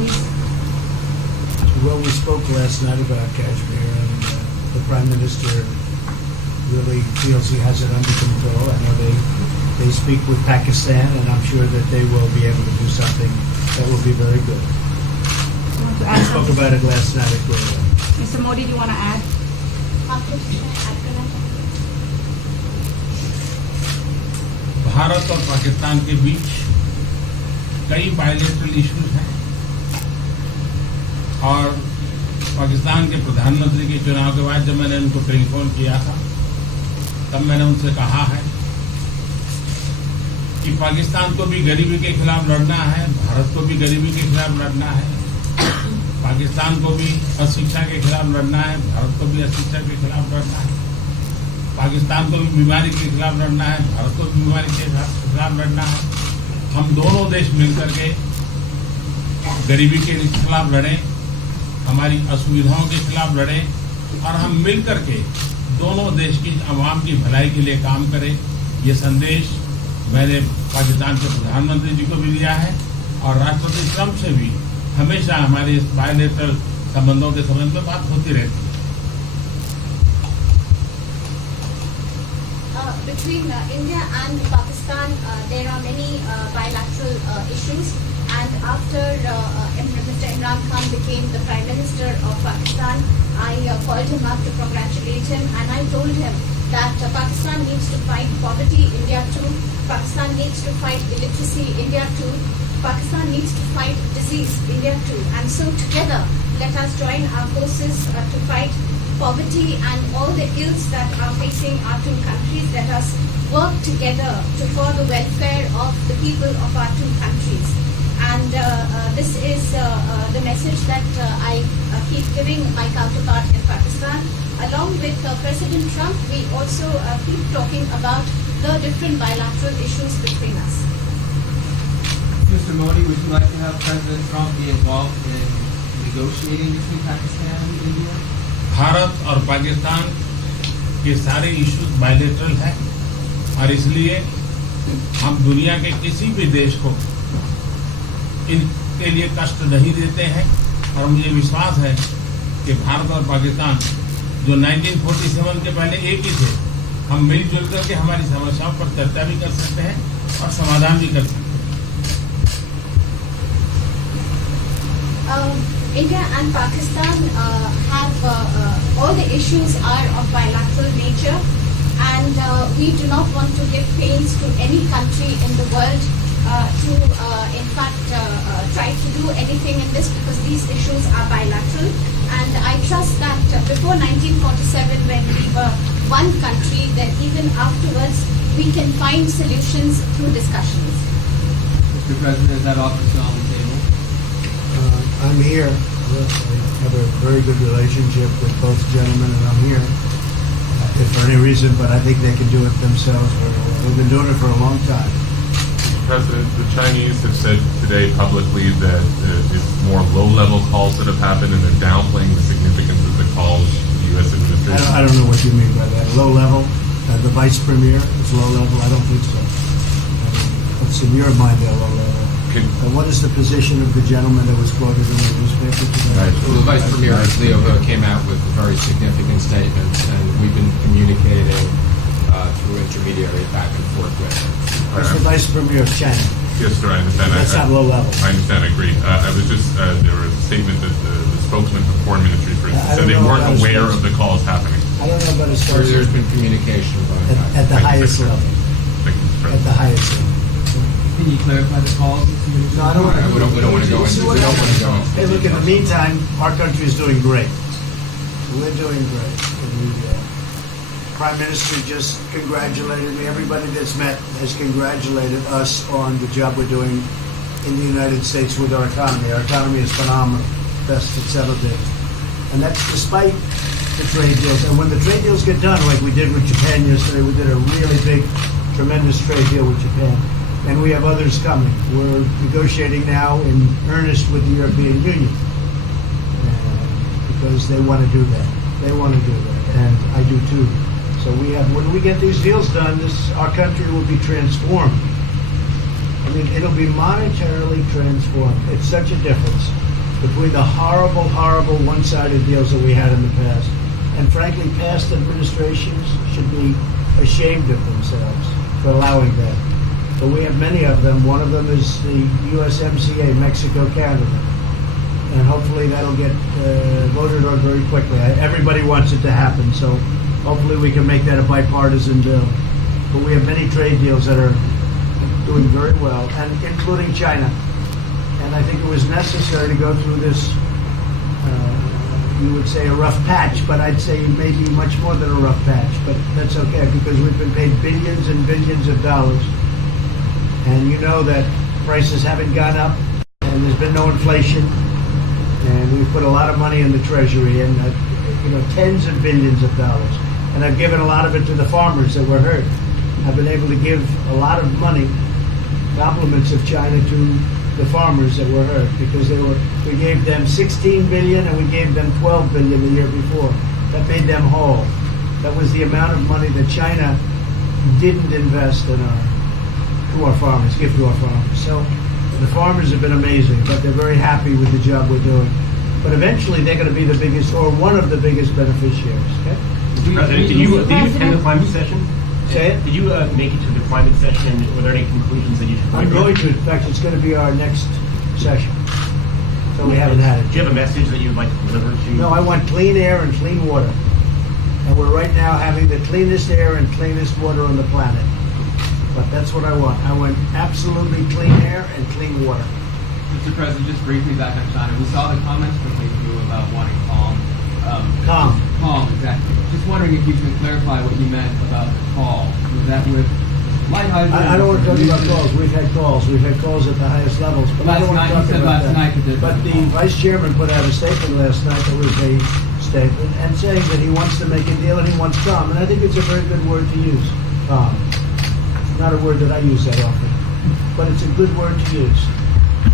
please. Well, we spoke last night about Kashmir, and the Prime Minister really feels he has it under control. I know they speak with Pakistan, and I'm sure that they will be able to do something that will be very good. You want to We add spoke something? about it last night at Guerrero. Mr. Modi, do you want to add? Bharat और पाकिस्तान के बीच कई bilateral issues हैं और पाकिस्तान के प्रधानमंत्री के चुनाव के बाद जब मैंने उनको टेलीफोन किया था तब मैंने उनसे कहा है कि पाकिस्तान को भी गरीबी के खिलाफ लड़ना है, भारत को भी गरीबी के खिलाफ लड़ना है, पाकिस्तान को भी अशिक्षा के खिलाफ लड़ना है, भारत को भी अशिक्षा के खिलाफ लड़ना है, पाकिस्तान को भी बीमारी के खिलाफ लड़ना है, भारत को भी बीमारी के खिलाफ लड़ना है। हम दोनों देश मिलकर के गरीबी के खिलाफ लड़ें, हमारी असुविधाओं के खिलाफ लड़ें और हम मिलकर के दोनों देश की आवाम की भलाई के लिए काम करें। ये संदेश मैंने पाकिस्तान के प्रधानमंत्री जी को भी दिया है और राष्ट्रपति ट्रंप से भी हमेशा हमारे इस बायलैटरल संबंधों के संबंध में बात होती रहती है। Between India and Pakistan, there are many bilateral issues. And after Mr. Imran Khan became the Prime Minister of Pakistan, I called him up to congratulate him, and I told him that Pakistan needs to fight poverty, India too. Pakistan needs to fight illiteracy, India too. Pakistan needs to fight disease, India too. And so together, let us join our forces to fight poverty and all the ills that are facing our two countries. Let us work together for the welfare of the people of our two countries. And this is the message that I keep giving my counterpart in Pakistan. Along with President Trump, we also keep talking about the different bilateral issues between us. Mr. Modi, would you like to have President Trump be involved in negotiating between Pakistan and India? Bharat और पाकिस्तान के सारे issues bilateral हैं और इसलिए हम दुनिया के किसी भी देश को इनके लिए कष्ट नहीं देते हैं और मुझे विश्वास है कि भारत और पाकिस्तान जो 1947 के पहले एक ही थे, हम मिलजुल करके हमारी समस्याओं पर चर्चा भी कर सकते हैं और समाधान भी कर सकते हैं। India and Pakistan have all the issues are of bilateral nature, and we do not want to give pains to any country in the world to in fact try to do anything in this, because these issues are bilateral. And I trust that before 1947, when we were one country, then even afterwards we can find solutions through discussions. Mr. President, is that offer still on the table? I'm here. I have a very good relationship with both gentlemen, and I'm here if for any reason, but I think they can do it themselves very well. They've been doing it for a long time. President, the Chinese have said today publicly that it's more low-level calls that have happened, and they're downplaying the significance of the calls the U.S. administration. I don't know what you mean by that. Low level? The vice premier is low level? I don't think so. What's in your mind, they're low level? What is the position of the gentleman that was quoted in the newspaper today? Well, the Vice Premier, Leo Ho, came out with very significant statements, and we've been communicating through intermediaries back and forth with him. It's the Vice Premier of China. Yes, sir, I understand. That's not low level. I understand, I agree. I was just, there was a statement that the spokesman for Foreign Ministry, for instance, said they weren't aware of the calls happening. I don't know about his There's been communication at the highest level. Thank you, Mr. At the President. highest level. Can you clarify the calls? No, I don't want to. We don't want to go into. We don't want to go into. Hey, look, in the meantime, our country is doing great. We're doing great. And the Prime Minister just congratulated me. Everybody that's met has congratulated us on the job we're doing in the United States with our economy. Our economy is phenomenal, best it's ever been. And that's despite the trade deals. And when the trade deals get done, like we did with Japan yesterday, we did a really big, tremendous trade deal with Japan. And we have others coming. We're negotiating now in earnest with the European Union because they want to do that. They want to do that, and I do too. So we have. When we get these deals done, our country will be transformed. I mean, it'll be monetarily transformed. It's such a difference. between the horrible, horrible one-sided deals that we had in the past. And frankly, past administrations should be ashamed of themselves for allowing that. But we have many of them. One of them is the USMCA, Mexico-Canada. And hopefully that'll get voted on very quickly. Everybody wants it to happen, so hopefully we can make that a bipartisan bill. But we have many trade deals that are doing very well, and including China. And I think it was necessary to go through this, you would say a rough patch, but I'd say maybe much more than a rough patch. But that's okay, because we've been paid billions and billions of dollars. And you know that prices haven't gone up, and there's been no inflation. And we've put a lot of money in the Treasury, and tens of billions of dollars. And I've given a lot of it to the farmers that were hurt. I've been able to give a lot of money, compliments of China, to the farmers that were hurt, because we gave them 16 billion and we gave them 12 billion the year before. That made them whole. That was the amount of money that China didn't invest in to our farmers, give to our farmers. So the farmers have been amazing, but they're very happy with the job we're doing. But eventually they're going to be the biggest, or one of the biggest beneficiaries. Okay? Mr. President, did you attend the climate session? Say it? Did you make it to the climate session? Were there any conclusions that you should I'm going to. In fact, it's going to be our next session. So we haven't had it. Do you have a message that you would like to deliver to? No, I want clean air and clean water. And we're right now having the cleanest air and cleanest water on the planet. But that's what I want. I want absolutely clean air and clean water. Mr. President, just briefly back on China, we saw the comments from you about wanting calm. Calm, exactly. Just wondering if you can clarify what you meant about the call. Was that with lighthearted? I don't want to talk about calls. We've had calls. We've had calls at the highest levels. But I don't want to talk about that. But the Vice Chairman put out a statement last night that was a statement, and saying that he wants to make a deal and he wants calm. And I think it's a very good word to use, calm. It's not a word that I use that often, but it's a good word to use.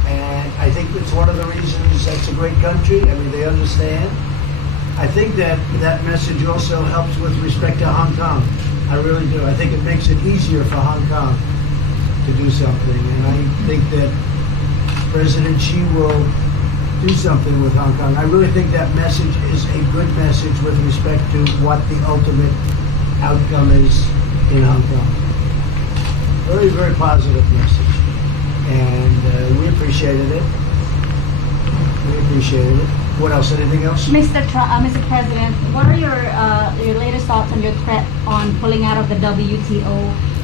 And I think it's one of the reasons that's a great country. I mean, they understand. I think that message also helps with respect to Hong Kong. I really do. I think it makes it easier for Hong Kong to do something. And I think that President Xi will do something with Hong Kong. I really think that message is a good message with respect to what the ultimate outcome is in Hong Kong. Very, very positive message. And we appreciated it. We appreciated it. What else? Anything else? Mr. President, what are your latest thoughts on your threat on pulling out of the WTO?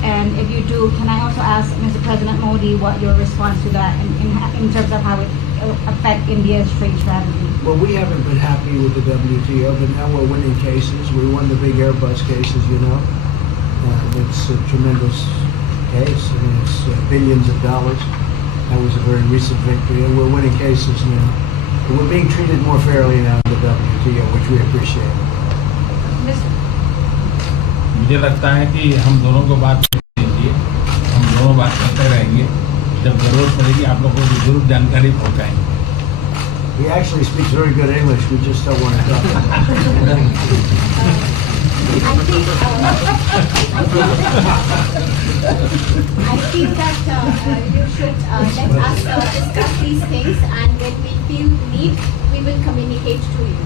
And if you do, can I also ask Mr. President Modi what your response to that in terms of how it will affect India's trade strategy? Well, we haven't been happy with the WTO, but now we're winning cases. We won the big Airbus cases, you know. It's a tremendous case. I mean, it's billions of dollars. That was a very recent victory, and we're winning cases now. We're being treated more fairly now in the WTO, which we appreciate. मुझे लगता है कि हम दोनों को बात कीजिए, हम दोनों बात करते रहेंगे. जब जरूरत पड़ेगी आप लोगों को जरूर जानकारी पहुंचाएंगे. He actually speaks very good English. We just don't want to talk about it. I think that you should let us discuss these things, and when we feel the need, we will communicate to you.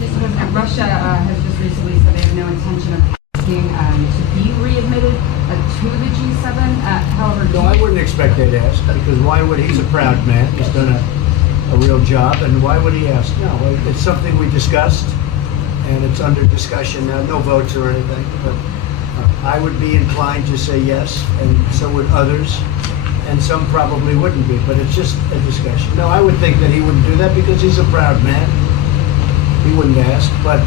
Mr. President, Russia has just recently said they have no intention of asking to be readmitted to the G7. However, No, I wouldn't expect they'd ask, because why would he's a proud man. He's done a real job, and why would he ask? No, it's something we discussed, and it's under discussion now. No votes or anything, but I would be inclined to say yes, and so would others, and some probably wouldn't be, but it's just a discussion. No, I would think that he wouldn't do that because he's a proud man. He wouldn't ask, but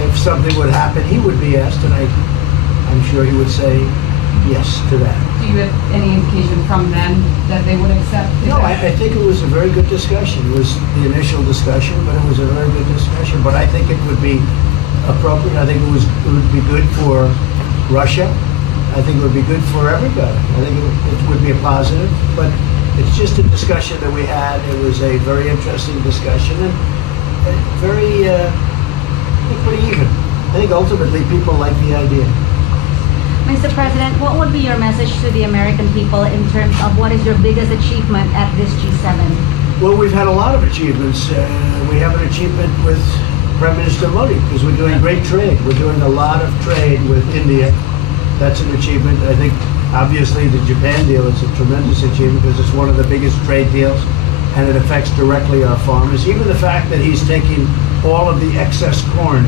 if something would happen, he would be asked, and I'm sure he would say yes to that. do you have any indication from them that they would accept? No, I think it was a very good discussion. It was the initial discussion, but it was a very good discussion. But I think it would be appropriate. I think it would be good for Russia. I think it would be good for everybody. I think it would be a positive. But it's just a discussion that we had. It was a very interesting discussion and pretty even. I think ultimately people like the idea. Mr. President, what would be your message to the American people in terms of what is your biggest achievement at this G7? Well, we've had a lot of achievements. We have an achievement with Prime Minister Modi because we're doing great trade. We're doing a lot of trade with India. That's an achievement. I think, obviously, the Japan deal is a tremendous achievement because it's one of the biggest trade deals and it affects directly our farmers. Even the fact that he's taking all of the excess corn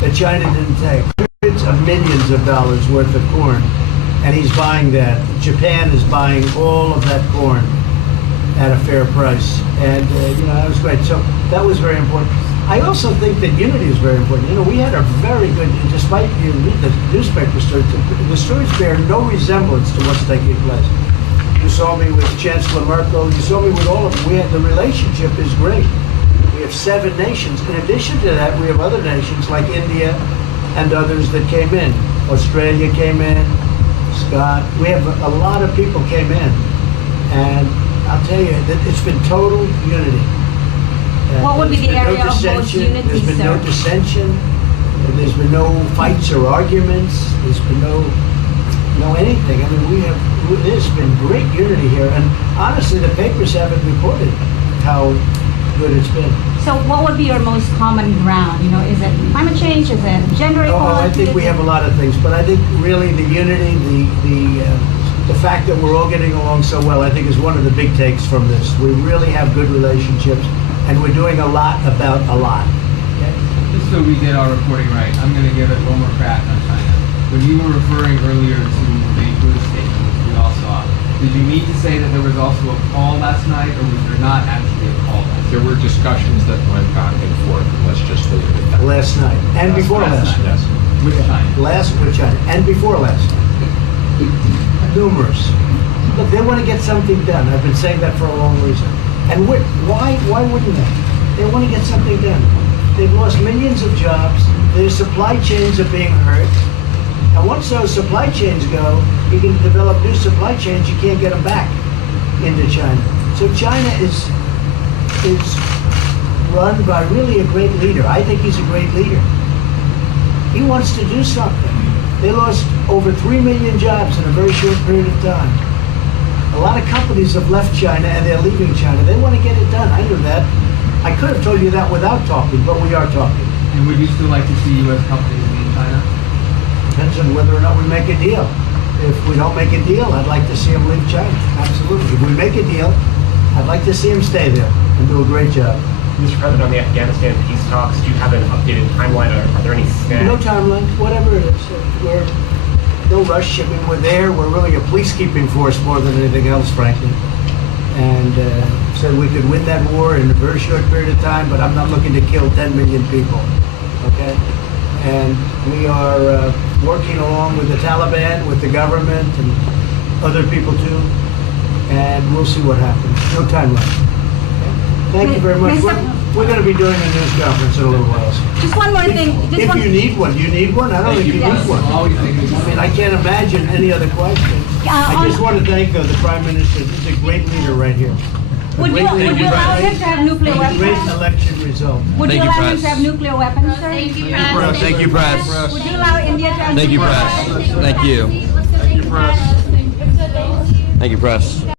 that China didn't take, hundreds of millions of dollars worth of corn, and he's buying that. Japan is buying all of that corn at a fair price. And, that was great. So that was very important. I also think that unity is very important. We had a very good, despite you read the newspaper stories, the stories bear no resemblance to what's taking place. You saw me with Chancellor Merkel. You saw me with all of them. The relationship is great. We have 7 nations. In addition to that, we have other nations like India and others that came in. Australia came in, Scott. We have a lot of people came in. And I'll tell you, that it's been total unity. What would be the area of most unity, There's been no dissension. There's been no fights or arguments. There's been no anything. I mean, there's been great unity here. And honestly, the papers haven't reported how good it's been. So what would be your most common ground? Is it climate change? Is it gender equality? I think we have a lot of things, but I think really the unity, the fact that we're all getting along so well, I think is one of the big takes from this. We really have good relationships, and we're doing a lot about a lot. Okay. Just so we get our reporting right, I'm going to give it one more crack on China. When you were referring earlier to the Buddha statement, which we all saw, did you mean to say that there was also a call last night, or was there not actually a call last night? There were discussions that went back and forth. Let's just leave it at that. Last night, and before last night. Yes. With China? With China, and before last night. Numerous. Look, they want to get something done. I've been saying that for a long reason. And why wouldn't they? They want to get something done. They've lost millions of jobs. Their supply chains are being hurt. And once those supply chains go, you can develop new supply chains. You can't get them back into China. So China is run by really a great leader. I think he's a great leader. He wants to do something. They lost over 3 million jobs in a very short period of time. A lot of companies have left China and they're leaving China. They want to get it done. I knew that. I could have told you that without talking, but we are talking. And would you still like to see U.S. companies leave China? Depends on whether or not we make a deal. If we don't make a deal, I'd like to see them leave China. Absolutely. If we make a deal, I'd like to see them stay there and do a great job. Mr. President, on the Afghanistan peace talks, do you have an updated timeline? Are there any snags? No timeline, whatever it is. We're no rush. I mean, we're there. We're really a peacekeeping force more than anything else, frankly. And so we could win that war in a very short period of time, but I'm not looking to kill 10 million people, okay? And we are working along with the Taliban, with the government, and other people too, and we'll see what happens. No timeline. Thank you very much. We're going to be doing a news conference in a little while. Just one more thing. If you need one, you need one? I don't think you need one. I mean, I can't imagine any other question. I just want to thank the Prime Minister. He's a great leader right here. Would you allow him to have nuclear Great weapons? election result. Would you allow him to have nuclear weapons, sir? Thank you, press. Would you allow India to have Thank you, nuclear press. weapons? Thank you. Thank you, press.